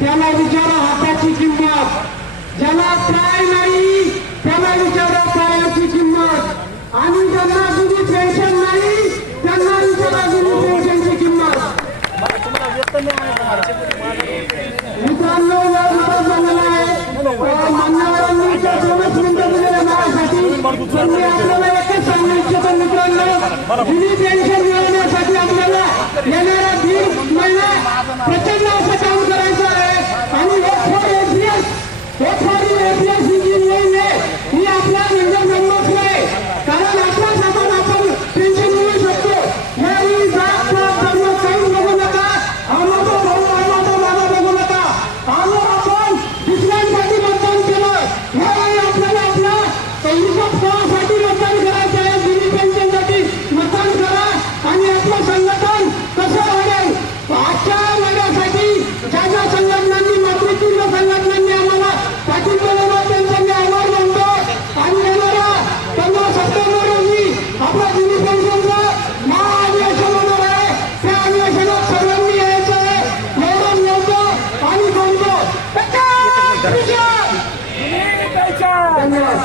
त्याला विचारा हाताची किंमत. ज्याला पाय नाही त्याला विचारा पायाची किंमत. आणि ज्यांना कुणी पेन्शन नाही त्यांना विचारा कुणी पेन्शनची किंमत. मित्रांनो या झालेला आहे. मान्यवरांनी मिनिटं दिलेल्या माझ्यासाठी मी आपल्याला एकच सांगू इच्छितो मित्रांनो. जुनी पेन्शन मिळवण्यासाठी आपल्याला येणारा दीड महिना प्रचंड कोठवाडी ऐतिहासिक इंजिनिअरिंग ही आपला म्हणजे नंबर आहे कारण आपल्यासोबत आपण पेन्शन मिळू शकतो. यावेळी जात धर्म काही बघू नका. आम्हाला तो भाऊ आम्हाला तो माझा बघू नका. आम्ही आपण दुसऱ्यांसाठी मतदान केलं. यावेळी आपल्याला आपला पहिली помощь.